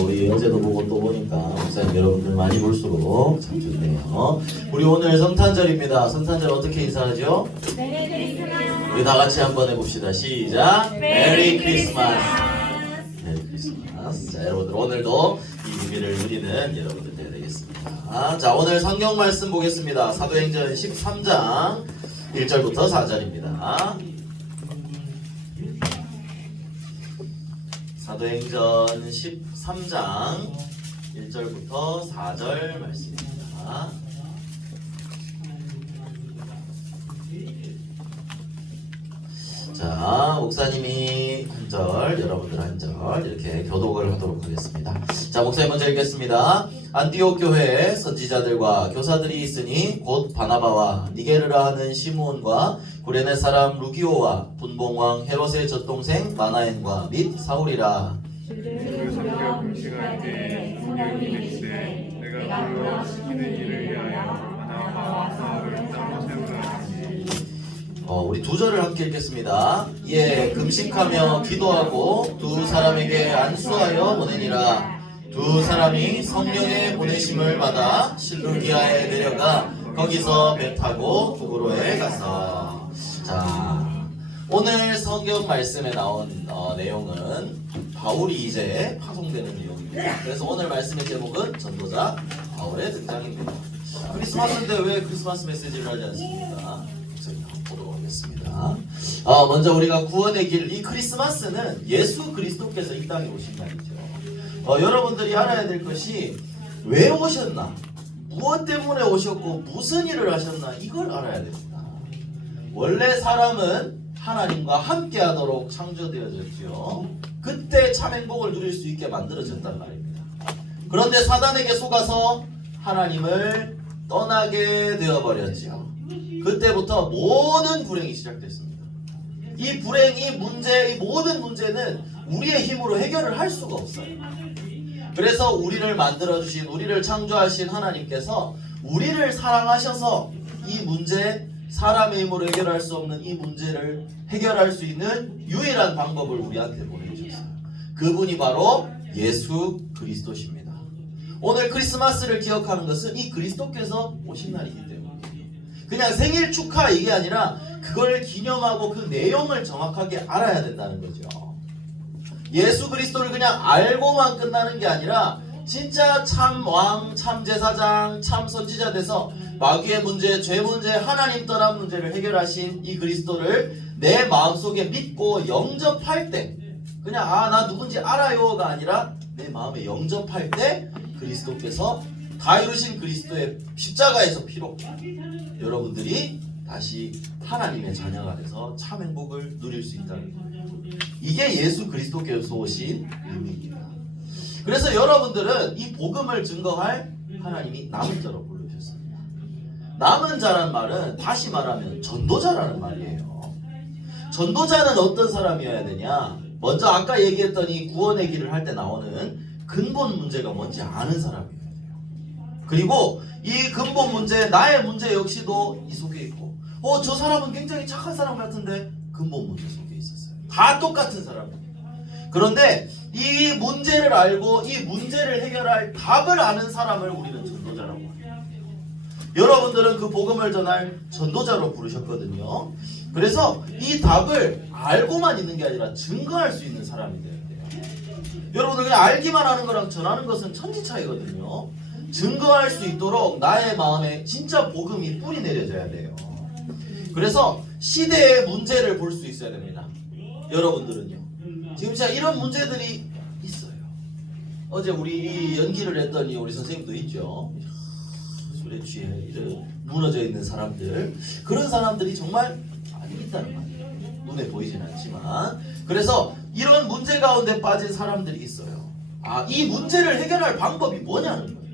우리 어제도 보고 또 보니까 목사님 여러분들 많이 볼수록 참 좋네요. 우리 오늘 성탄절입니다. 성탄절 어떻게 인사하죠? 메리 크리스마스. 우리 다 같이 한번 해봅시다. 시작. 메리 크리스마스. 메리 크리스마스. 자, 여러분들 오늘도 이 의미를 누리는 여러분들 되야 되겠습니다. 자, 오늘 성경 말씀 보겠습니다. 사도행전 13장 1절부터 4절입니다. 사도행전 13장 1절부터 4절 말씀입니다. 자, 목사님이 한 절, 여러분들 한 절 이렇게 교독을 하도록 하겠습니다. 자, 목사님 먼저 읽겠습니다. 안디옥 교회에 선지자들과 교사들이 있으니 곧 바나바와 니게르라 하는 시므온과 구레네 사람 루기오와 분봉왕 헤롯의 젖동생 마나엔과 및 사울이라. 그 성경 금식할 때 성령이 이르시되 내가 불러 시키는 일을 위하여 바나바와 사울을 따로 세우라 하시니. 우리 두 절을 함께 읽겠습니다. 예, 금식하며 기도하고 두 사람에게 안수하여 보내니라. 두 사람이 성령의 보내심을 받아 실루기아에 내려가 거기서 배 타고 두고로에 갔어. 자, 오늘 성경 말씀에 나온 내용은 바울이 이제 파송되는 내용입니다. 그래서 오늘 말씀의 제목은 전도자 바울의 등장입니다. 크리스마스인데 왜 크리스마스 메시지를 하지 않습니까? 보도록 하겠습니다. 먼저 우리가 구원의 길, 이 크리스마스는 예수 그리스도께서 이 땅에 오신 날이죠. 여러분들이 알아야 될 것이 왜 오셨나, 무엇 때문에 오셨고 무슨 일을 하셨나, 이걸 알아야 됩니다. 원래 사람은 하나님과 함께 하도록 창조되어졌죠. 그때 참 행복을 누릴 수 있게 만들어졌단 말입니다. 그런데 사단에게 속아서 하나님을 떠나게 되어버렸죠. 그때부터 모든 불행이 시작됐습니다. 이 불행, 이 문제, 이 모든 문제는 우리의 힘으로 해결을 할 수가 없어요. 그래서 우리를 만들어주신, 우리를 창조하신 하나님께서 우리를 사랑하셔서 이 문제, 사람의 힘으로 해결할 수 없는 이 문제를 해결할 수 있는 유일한 방법을 우리한테 보내주셨어요. 그분이 바로 예수 그리스도십니다. 오늘 크리스마스를 기억하는 것은 이 그리스도께서 오신 날이기 때문에 그냥 생일 축하 이게 아니라 그걸 기념하고 그 내용을 정확하게 알아야 된다는 거죠. 예수 그리스도를 그냥 알고만 끝나는 게 아니라 진짜 참 왕, 참 제사장, 참 선지자 돼서 마귀의 문제, 죄 문제, 하나님 떠난 문제를 해결하신 이 그리스도를 내 마음속에 믿고 영접할 때, 그냥 나 누군지 알아요가 아니라 내 마음에 영접할 때 그리스도께서 다 이루신 그리스도의 십자가에서 피로 여러분들이 다시 하나님의 자녀가 돼서 참 행복을 누릴 수 있다는 거예요. 이게 예수 그리스도께서 오신 의미입니다. 그래서 여러분들은 이 복음을 증거할 하나님이 남은 자로 부르셨습니다. 남은 자란 말은 다시 말하면 전도자라는 말이에요. 전도자는 어떤 사람이어야 되냐? 먼저 아까 얘기했던 이 구원의 길을 할 때 나오는 근본 문제가 뭔지 아는 사람이에요. 그리고 이 근본 문제, 나의 문제 역시도 이 속에 있고, 저 사람은 굉장히 착한 사람 같은데 근본 문제 속에 있었어요. 다 똑같은 사람입니다. 그런데 이 문제를 알고 이 문제를 해결할 답을 아는 사람을 우리는 전도자라고 해요. 여러분들은 그 복음을 전할 전도자로 부르셨거든요. 그래서 이 답을 알고만 있는 게 아니라 증거할 수 있는 사람이 돼야 돼요. 여러분들 그냥 알기만 하는 거랑 전하는 것은 천지 차이거든요. 증거할 수 있도록 나의 마음에 진짜 복음이 뿌리 내려져야 돼요. 그래서 시대의 문제를 볼 수 있어야 됩니다. 여러분들은요. 지금 진짜 이런 문제들이 있어요. 어제 우리 연기를 했더니 우리 선생님도 있죠. 술에 취해 이런 무너져 있는 사람들, 그런 사람들이 정말 많이 있다는 말이에요. 눈에 보이진 않지만. 그래서 이런 문제 가운데 빠진 사람들이 있어요. 이 문제를 해결할 방법이 뭐냐는 거예요.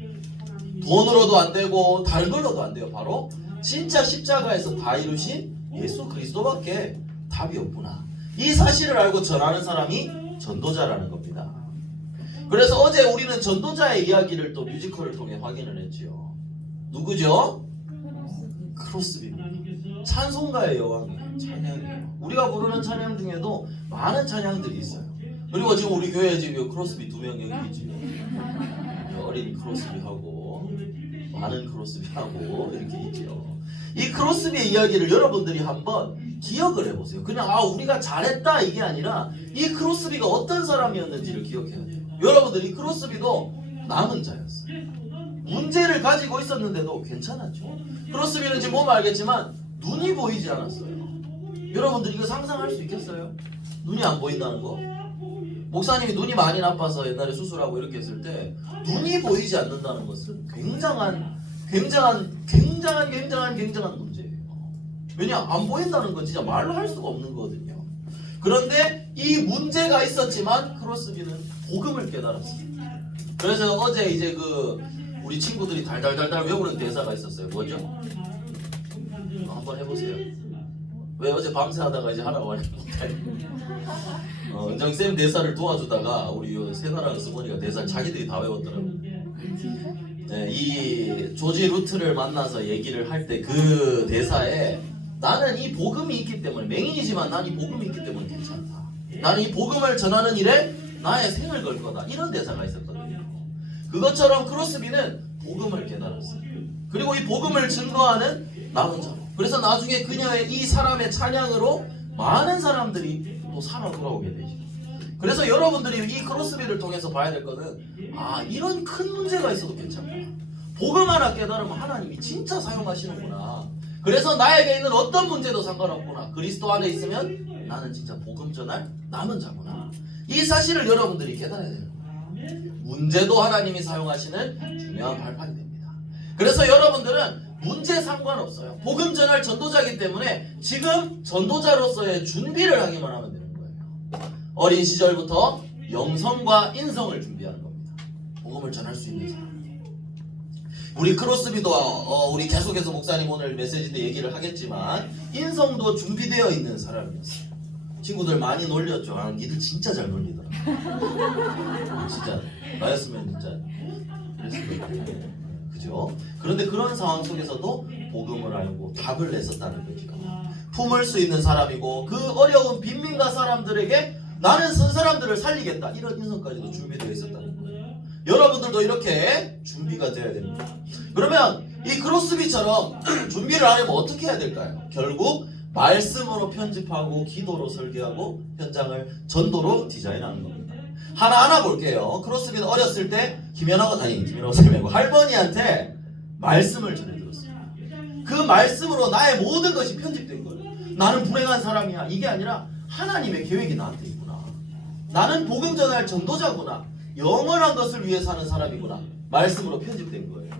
돈으로도 안 되고 다른 걸로도 안 돼요. 바로 진짜 십자가에서 다 이루신 예수 그리스도밖에 답이 없구나. 이 사실을 알고 전하는 사람이 전도자라는 겁니다. 그래서 어제 우리는 전도자의 이야기를 또 뮤지컬을 통해 확인을 했죠. 누구죠? 크로스비입니다. 찬송가의 여왕이에요. 찬양이에요. 우리가 부르는 찬양 중에도 많은 찬양들이 있어요. 그리고 지금 우리 교회에 지금 크로스비 2명 여기 있지. 어린 크로스비 하고 많은 크로스비 하고 이렇게 있죠. 이 크로스비의 이야기를 여러분들이 한번 기억을 해보세요. 그냥 우리가 잘했다 이게 아니라 이 크로스비가 어떤 사람이었는지를 기억해야 돼요. 여러분들 이 크로스비도 남은 자였어요. 문제를 가지고 있었는데도 괜찮았죠. 크로스비는 지금 보면 알겠지만 눈이 보이지 않았어요. 여러분들 이거 상상할 수 있겠어요? 눈이 안 보인다는 거? 목사님이 눈이 많이 나빠서 옛날에 수술하고 이렇게 했을 때 눈이 보이지 않는다는 것은 굉장한 문제예요. 왜냐? 안 보인다는 건 진짜 말로 할 수가 없는 거거든요. 그런데 이 문제가 있었지만 크로스비는 복음을 깨달았습니다. 그래서 어제 이제 우리 친구들이 달달달달 외우는 대사가 있었어요. 뭐죠? 한번 해보세요. 왜 어제 밤새 하다가 이제 하라고 하니까 못해. 은정쌤 대사를 도와주다가 우리 새나랑 승원이가 대사를 자기들이 다 외웠더라고요. 네, 이 조지 루트를 만나서 얘기를 할 때 그 대사에 나는 이 복음이 있기 때문에 맹인이지만 난 이 복음이 있기 때문에 괜찮다. 나는 이 복음을 전하는 일에 나의 생을 걸 거다. 이런 대사가 있었거든요. 그것처럼 크로스비는 복음을 깨달았어요. 그리고 이 복음을 증거하는 남은 자로. 그래서 나중에 그녀의 이 사람의 찬양으로 많은 사람들이 또 살아 돌아오게 되죠. 그래서 여러분들이 이 크로스비를 통해서 봐야 될 거는 이런 큰 문제가 있어도 괜찮구나. 복음 하나 깨달으면 하나님이 진짜 사용하시는구나. 그래서 나에게 있는 어떤 문제도 상관없구나. 그리스도 안에 있으면 나는 진짜 복음 전할 남은 자구나. 이 사실을 여러분들이 깨달아야 되는 거예요. 문제도 하나님이 사용하시는 중요한 발판이 됩니다. 그래서 여러분들은 문제 상관없어요. 복음 전할 전도자이기 때문에 지금 전도자로서의 준비를 하기만 하면 되는 거예요. 어린 시절부터 영성과 인성을 준비하는 겁니다. 복음을 전할 수 있는 사람. 우리 크로스비도 우리 계속해서 목사님 오늘 메시지 때 얘기를 하겠지만 인성도 준비되어 있는 사람이었어요. 친구들 많이 놀렸죠. 니들 진짜 잘 놀리더라. 진짜 나였으면 진짜 그랬을 거예요. 그죠? 그런데 그런 상황 속에서도 복음을 알고 답을 냈었다는 거죠. 품을 수 있는 사람이고 그 어려운 빈민가 사람들에게 나는 선 사람들을 살리겠다. 이런 인성까지도 준비되어 있었다는 거예요. 여러분들도 이렇게 준비가 되어야 됩니다. 그러면 이 크로스비처럼 준비를 하려면 어떻게 해야 될까요? 결국 말씀으로 편집하고 기도로 설계하고 현장을 전도로 디자인하는 겁니다. 하나하나 볼게요. 크로스비는 어렸을 때 김연아가 쌤이고 할머니한테 말씀을 전해들었어요. 그 말씀으로 나의 모든 것이 편집된 거예요. 나는 불행한 사람이야. 이게 아니라 하나님의 계획이 나한테 있구나. 나는 복음 전할 전도자구나. 영원한 것을 위해 사는 사람이구나. 말씀으로 편집된 거예요.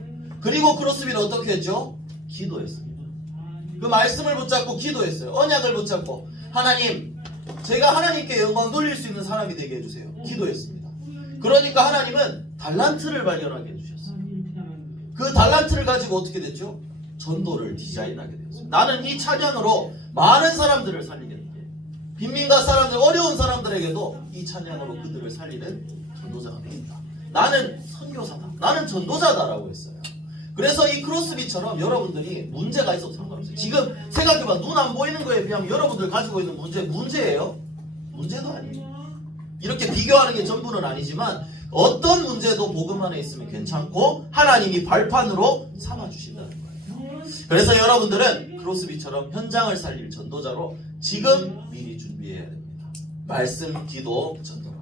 그리고 크로스비는 어떻게 했죠? 기도했습니다. 그 말씀을 붙잡고 기도했어요. 언약을 붙잡고 하나님, 제가 하나님께 영광 돌릴 수 있는 사람이 되게 해주세요. 기도했습니다. 그러니까 하나님은 달란트를 발견하게 해주셨어요. 그 달란트를 가지고 어떻게 됐죠? 전도를 디자인하게 되었어요. 나는 이 찬양으로 많은 사람들을 살리겠다. 빈민가 사람들, 어려운 사람들에게도 이 찬양으로 그들을 살리는 전도자가 됩니다. 나는 선교사다. 나는 전도자다라고 했어요. 그래서 이 크로스비처럼 여러분들이 문제가 있어도 상관없어요. 지금 생각해봐. 눈 안 보이는 거에 비하면 여러분들 가지고 있는 문제예요? 문제도 아니에요. 이렇게 비교하는 게 전부는 아니지만 어떤 문제도 복음 안에 있으면 괜찮고 하나님이 발판으로 삼아주신다는 거예요. 그래서 여러분들은 크로스비처럼 현장을 살릴 전도자로 지금 미리 준비해야 됩니다. 말씀, 기도, 전도로요.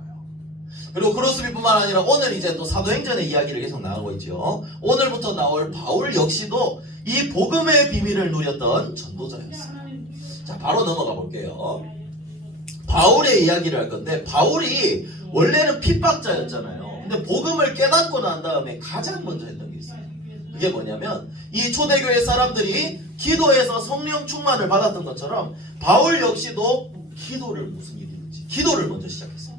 그리고 크로스비뿐만 아니라 오늘 이제 또 사도행전의 이야기를 계속 나가고 있죠. 오늘부터 나올 바울 역시도 이 복음의 비밀을 누렸던 전도자였어요. 자, 바로 넘어가 볼게요. 바울의 이야기를 할 건데 바울이 원래는 핍박자였잖아요. 근데 복음을 깨닫고 난 다음에 가장 먼저 했던 게 있어요. 그게 뭐냐면 이 초대교회 사람들이 기도해서 성령 충만을 받았던 것처럼 바울 역시도 기도를 먼저 시작했어요.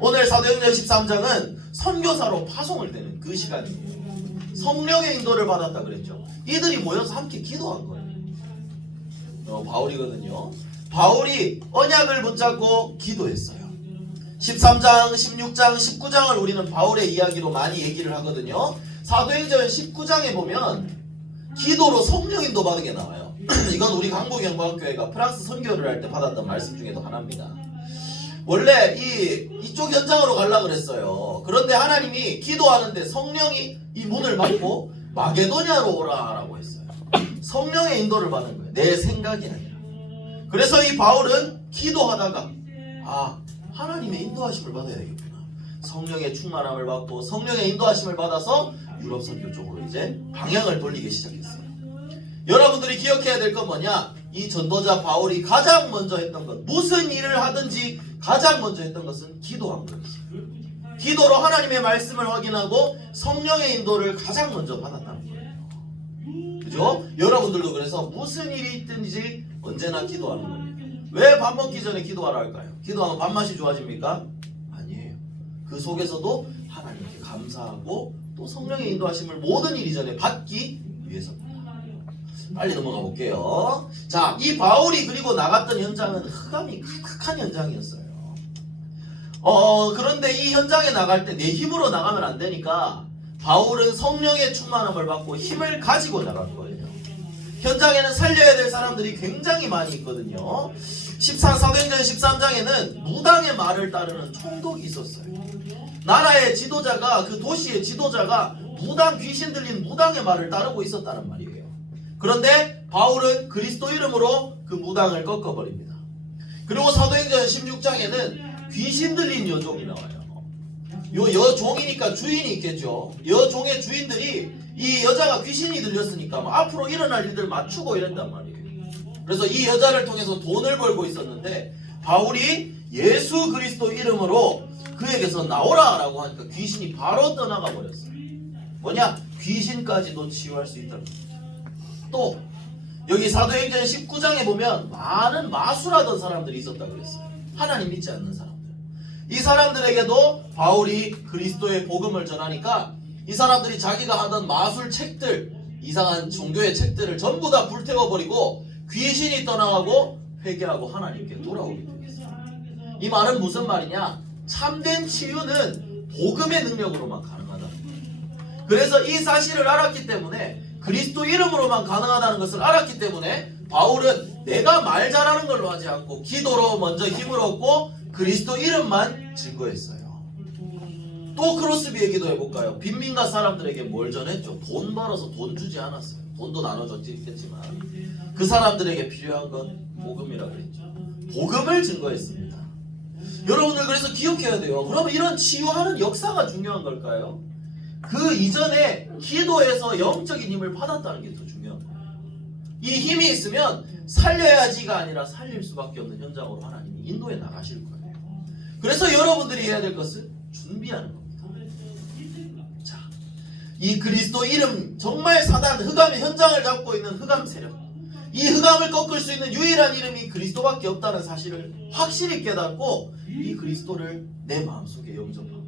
오늘 사도행전 13장은 선교사로 파송을 되는 그 시간이에요. 성령의 인도를 받았다 그랬죠. 이들이 모여서 함께 기도한 거예요. 바울이거든요. 바울이 언약을 붙잡고 기도했어요. 13장, 16장, 19장을 우리는 바울의 이야기로 많이 얘기를 하거든요. 사도행전 19장에 보면 기도로 성령 인도 받은 게 나와요. 이건 우리 한국영광교회가 프랑스 선교를 할 때 받았던 말씀 중에도 하나입니다. 원래 이쪽 현장으로 가려고 그랬어요. 그런데 하나님이 기도하는데 성령이 이 문을 막고 마게도냐로 오라라고 했어요. 성령의 인도를 받는 거예요. 내 생각이 아니라. 그래서 이 바울은 기도하다가 하나님의 인도하심을 받아야 되겠구나. 성령의 충만함을 받고 성령의 인도하심을 받아서 유럽 선교 쪽으로 이제 방향을 돌리기 시작했어요. 여러분들이 기억해야 될 건 뭐냐? 이 전도자 바울이 가장 먼저 했던 것, 무슨 일을 하든지 가장 먼저 했던 것은 기도한 거였어요. 기도로 하나님의 말씀을 확인하고 성령의 인도를 가장 먼저 받았다는 거예요. 그죠? 여러분들도 그래서 무슨 일이 있든지 언제나 기도하는 겁니다. 왜 밥 먹기 전에 기도하라 할까요? 기도하면 밥맛이 좋아집니까? 아니에요. 그 속에서도 하나님께 감사하고 또 성령의 인도하심을 모든 일 이전에 받기 위해서입니다. 빨리 넘어가 볼게요. 자, 이 바울이 그리고 나갔던 현장은 흑암이 가득한 현장이었어요. 그런데 이 현장에 나갈 때 내 힘으로 나가면 안 되니까 바울은 성령의 충만함을 받고 힘을 가지고 나간 거예요. 현장에는 살려야 될 사람들이 굉장히 많이 있거든요. 사도행전 13장에는 무당의 말을 따르는 총독이 있었어요. 나라의 지도자가, 그 도시의 지도자가 무당, 귀신 들린 무당의 말을 따르고 있었다는 말이에요. 그런데 바울은 그리스도 이름으로 그 무당을 꺾어버립니다. 그리고 사도행전 16장에는 귀신 들린 여종이 나와요. 여종이니까 주인이 있겠죠. 여종의 주인들이 이 여자가 귀신이 들렸으니까 앞으로 일어날 일들 맞추고 이랬단 말이에요. 그래서 이 여자를 통해서 돈을 벌고 있었는데 바울이 예수 그리스도 이름으로 그에게서 나오라라고 하니까 귀신이 바로 떠나가 버렸어요. 뭐냐? 귀신까지도 치유할 수 있다는 거예요. 또 여기 사도행전 19장에 보면 많은 마술하던 사람들이 있었다고 그랬어요. 하나님 믿지 않는 사람들. 이 사람들에게도 바울이 그리스도의 복음을 전하니까 이 사람들이 자기가 하던 마술 책들, 이상한 종교의 책들을 전부 다 불태워버리고 귀신이 떠나가고 회개하고 하나님께 돌아오게 되었어요. 이 말은 무슨 말이냐? 참된 치유는 복음의 능력으로만 가능하다. 그래서 이 사실을 알았기 때문에, 그리스도 이름으로만 가능하다는 것을 알았기 때문에 바울은 내가 말 잘하는 걸로 하지 않고 기도로 먼저 힘을 얻고 그리스도 이름만 증거했어요. 또 크로스비의 기도해볼까요? 빈민가 사람들에게 뭘 전했죠? 돈 벌어서 돈 주지 않았어요. 돈도 나눠줬겠지만 그 사람들에게 필요한 건 복음이라고 했죠. 복음을 증거했습니다. 여러분들 그래서 기억해야 돼요. 그러면 이런 치유하는 역사가 중요한 걸까요? 그 이전에 기도에서 영적인 힘을 받았다는 게 더 중요한 거예요. 이 힘이 있으면 살려야지가 아니라 살릴 수밖에 없는 현장으로 하나님이 인도해 나가실 거예요. 그래서 여러분들이 해야 될 것은 준비하는 겁니다. 자, 이 그리스도 이름, 정말 사단, 흑암의 현장을 잡고 있는 흑암 세력, 이 흑암을 꺾을 수 있는 유일한 이름이 그리스도밖에 없다는 사실을 확실히 깨닫고 이 그리스도를 내 마음속에 영접하고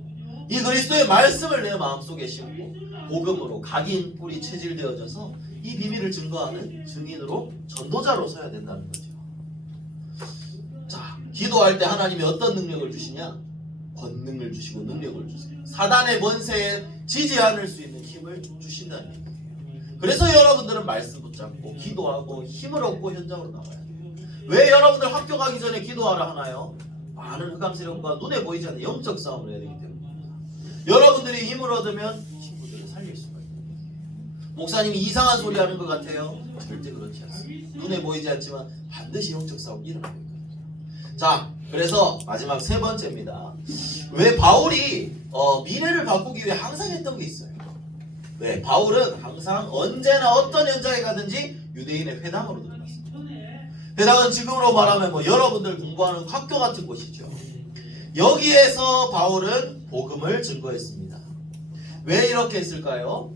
이 그리스도의 말씀을 내 마음속에 심고 복음으로 각인 뿌리 체질되어져서 이 비밀을 증거하는 증인으로 전도자로 서야 된다는 거죠. 자, 기도할 때 하나님이 어떤 능력을 주시냐? 권능을 주시고 능력을 주세요. 사단의 권세에 지지 않을 수 있는 힘을 주신다는 얘기예요. 그래서 여러분들은 말씀 붙잡고 기도하고 힘을 얻고 현장으로 나가야 돼요. 왜 여러분들 학교 가기 전에 기도하라 하나요? 많은 흑암 세력과 눈에 보이지 않는 영적 싸움을 해야 되기 때문입니다. 여러분들이 힘을 얻으면 친구들을 살릴 수가 있는 거예요. 목사님이 이상한 소리 하는 것 같아요. 절대 그렇지 않습니다. 눈에 보이지 않지만 반드시 영적 싸움이 일어나고 있거든요. 자, 그래서 마지막 세 번째입니다. 왜 바울이 미래를 바꾸기 위해 항상 했던 게 있어요. 왜? 바울은 항상 언제나 어떤 현장에 가든지 유대인의 회당으로 들어갔습니다. 회당은 지금으로 말하면 여러분들 공부하는 학교 같은 곳이죠. 여기에서 바울은 복음을 증거했습니다. 왜 이렇게 했을까요?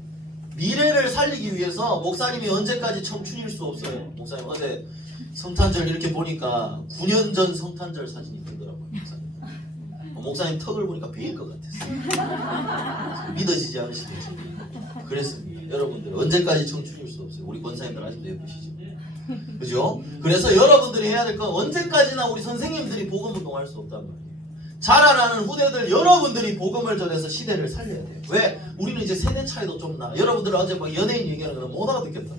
미래를 살리기 위해서. 목사님이 언제까지 청춘일 수 없어요. 목사님 어제 성탄절 이렇게 보니까 9년 전 성탄절 사진이 뜨더라고요. 목사님 턱을 보니까 베일 것 같았어요. 믿어지지 않으시겠죠? 그랬습니다. 여러분들 언제까지 청춘일 수 없어요. 우리 권사님들 아직도 예쁘시죠? 그죠? 그래서 여러분들이 해야 될 건 언제까지나 우리 선생님들이 복음 운동할 수 없단 말이에요. 자라나는 후대들 여러분들이 복음을 전해서 시대를 살려야 돼요. 왜? 우리는 이제 세대 차이도 좀 나. 여러분들은 어제 막 연예인 얘기하는 거 못 알아듣겠다.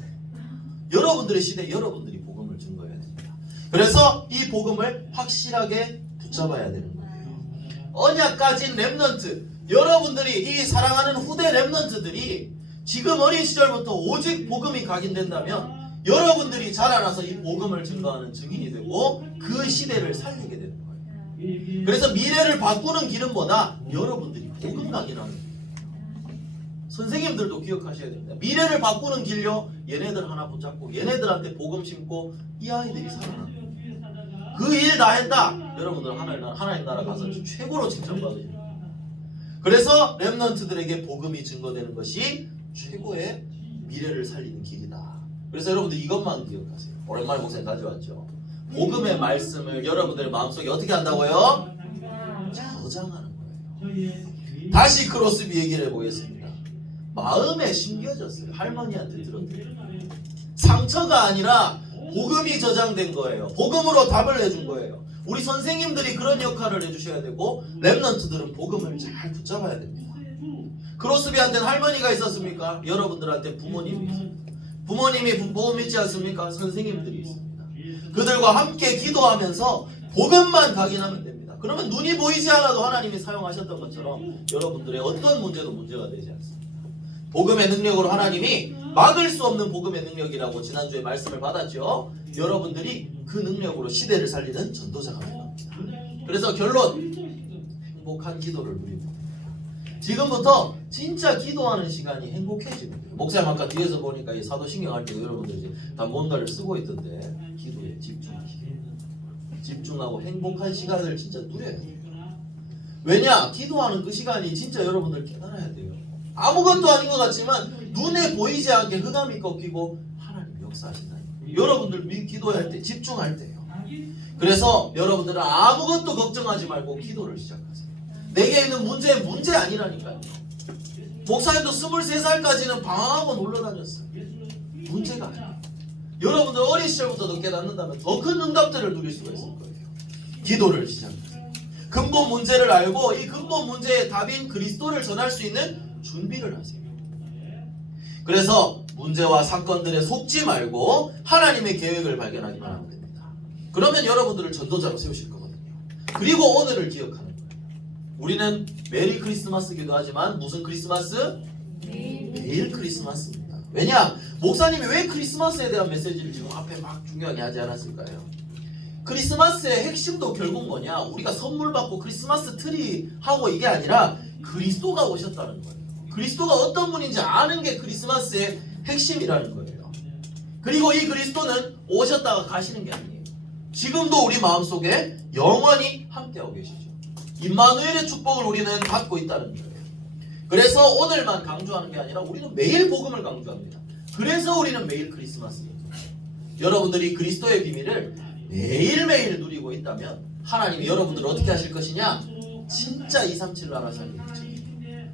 여러분들의 시대에 여러분들이 복음을 증거해야 됩니다. 그래서 이 복음을 확실하게 붙잡아야 되는 거예요. 언약 가진 렘넌트, 여러분들이 이 사랑하는 후대 렘넌트들이 지금 어린 시절부터 오직 복음이 각인된다면 여러분들이 자라나서 이 복음을 증거하는 증인이 되고 그 시대를 살리게 되는 거예요. 그래서 미래를 바꾸는 길은 뭐다? 여러분들이 복음 각인하는 거예요. 선생님들도 기억하셔야 됩니다. 미래를 바꾸는 길요, 얘네들 하나 붙잡고 얘네들한테 복음 심고 이 아이들이 살아나는 거예요. 그 일 다 했다. 여러분들 하나님 나라 가서 최고로 칭찬받으십니다. 그래서 렘넌트들에게 복음이 증거되는 것이 최고의 미래를 살리는 길이다. 그래서 여러분들 이것만 기억하세요. 오랜만에 목사님 가져왔죠. 복음의 말씀을 여러분들의 마음속에 어떻게 한다고요? 저장하는 거예요. 다시 크로스비 얘기를 해보겠습니다. 마음에 심겨졌어요. 할머니한테 들었대요. 상처가 아니라 복음이 저장된 거예요. 복음으로 답을 내준 거예요. 우리 선생님들이 그런 역할을 해주셔야 되고 렘넌트들은 복음을 잘 붙잡아야 됩니다. 크로스비한테는 할머니가 있었습니까? 여러분들한테 부모님이 있습니다. 부모님이 복음 믿지 않습니까? 선생님들이 있습니다. 그들과 함께 기도하면서 복음만 각인하면 됩니다. 그러면 눈이 보이지 않아도 하나님이 사용하셨던 것처럼 여러분들의 어떤 문제도 문제가 되지 않습니다. 복음의 능력으로 하나님이 막을 수 없는 복음의 능력이라고 지난주에 말씀을 받았죠. 여러분들이 그 능력으로 시대를 살리는 전도자가 될 겁니다. 그래서 결론, 행복한 기도를 누리는 겁니다. 지금부터 진짜 기도하는 시간이 행복해지는 거예요. 목사님 아까 뒤에서 보니까 이 사도신경 할 때 여러분들 이제 다 뭔가를 쓰고 있던데 기도에 집중하시게, 집중하고 행복한 시간을 진짜 누려야 돼요. 왜냐? 기도하는 그 시간이 진짜 여러분들 깨달아야 돼요. 아무것도 아닌 것 같지만 눈에 보이지 않게 흑암이 꺾이고 하나님 역사하신다. 여러분들 기도할 때 집중할 때요. 그래서 여러분들은 아무것도 걱정하지 말고 기도를 시작하세요. 내게 있는 문제 아니라니까요. 목사님도 23살까지는 방황하고 놀러 다녔어요. 문제가 아니에요. 여러분들 어린 시절부터 깨닫는다면 더 큰 응답들을 누릴 수가 있을 거예요. 기도를 시작하세요. 근본 문제를 알고 이 근본 문제의 답인 그리스도를 전할 수 있는 준비를 하세요. 그래서 문제와 사건들에 속지 말고 하나님의 계획을 발견하기만 하면 됩니다. 그러면 여러분들을 전도자로 세우실 거거든요. 그리고 오늘을 기억하는 거예요. 우리는 메리 크리스마스기도 하지만 무슨 크리스마스? 매일 크리스마스입니다. 왜냐? 목사님이 왜 크리스마스에 대한 메시지를 지금 앞에 막 중요하게 하지 않았을까요? 크리스마스의 핵심도 결국 뭐냐? 우리가 선물 받고 크리스마스 트리 하고 이게 아니라 그리스도가 오셨다는 거예요. 그리스도가 어떤 분인지 아는 게 크리스마스의 핵심이라는 거예요. 그리고 이 그리스도는 오셨다가 가시는 게 아니에요. 지금도 우리 마음속에 영원히 함께하고 계시죠. 임마누엘의 축복을 우리는 받고 있다는 거예요. 그래서 오늘만 강조하는 게 아니라 우리는 매일 복음을 강조합니다. 그래서 우리는 매일 크리스마스입니다. 여러분들이 그리스도의 비밀을 매일매일 누리고 있다면 하나님이 여러분들을 어떻게 하실 것이냐? 진짜 237 나라 살리는 거죠.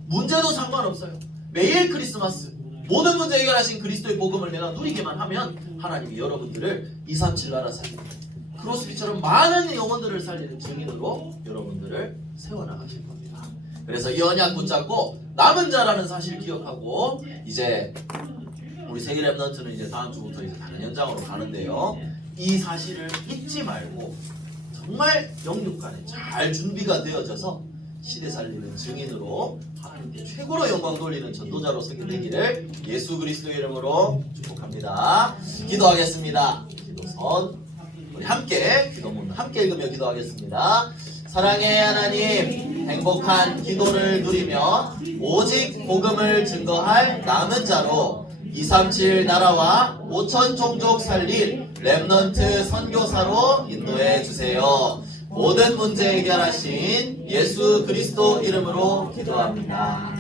문제도 상관없어요. 매일 크리스마스 모든 문제 해결하신 그리스도의 복음을 내가 누리기만 하면 하나님이 여러분들을 237 나라 살리는 크로스비처럼 많은 영혼들을 살리는 증인으로 여러분들을 세워나가실 겁니다. 그래서 이 언약 붙잡고 남은 자라는 사실 기억하고 이제 우리 세계 렘넌트는 이제 다음 주부터 이제 다른 현장으로 가는데요. 이 사실을 잊지 말고 정말 영육간에 잘 준비가 되어져서 시대 살리는 증인으로 하나님께 최고로 영광 돌리는 전도자로 서게 되기를 예수 그리스도의 이름으로 축복합니다. 기도하겠습니다. 기도선 우리 함께 기도문 함께 읽으며 기도하겠습니다. 사랑의 하나님, 행복한 기도를 누리며 오직 복음을 증거할 남은 자로 237 나라와 5천 종족 살릴 렘넌트 선교사로 인도해 주세요. 모든 문제 해결하신 예수 그리스도 이름으로 기도합니다.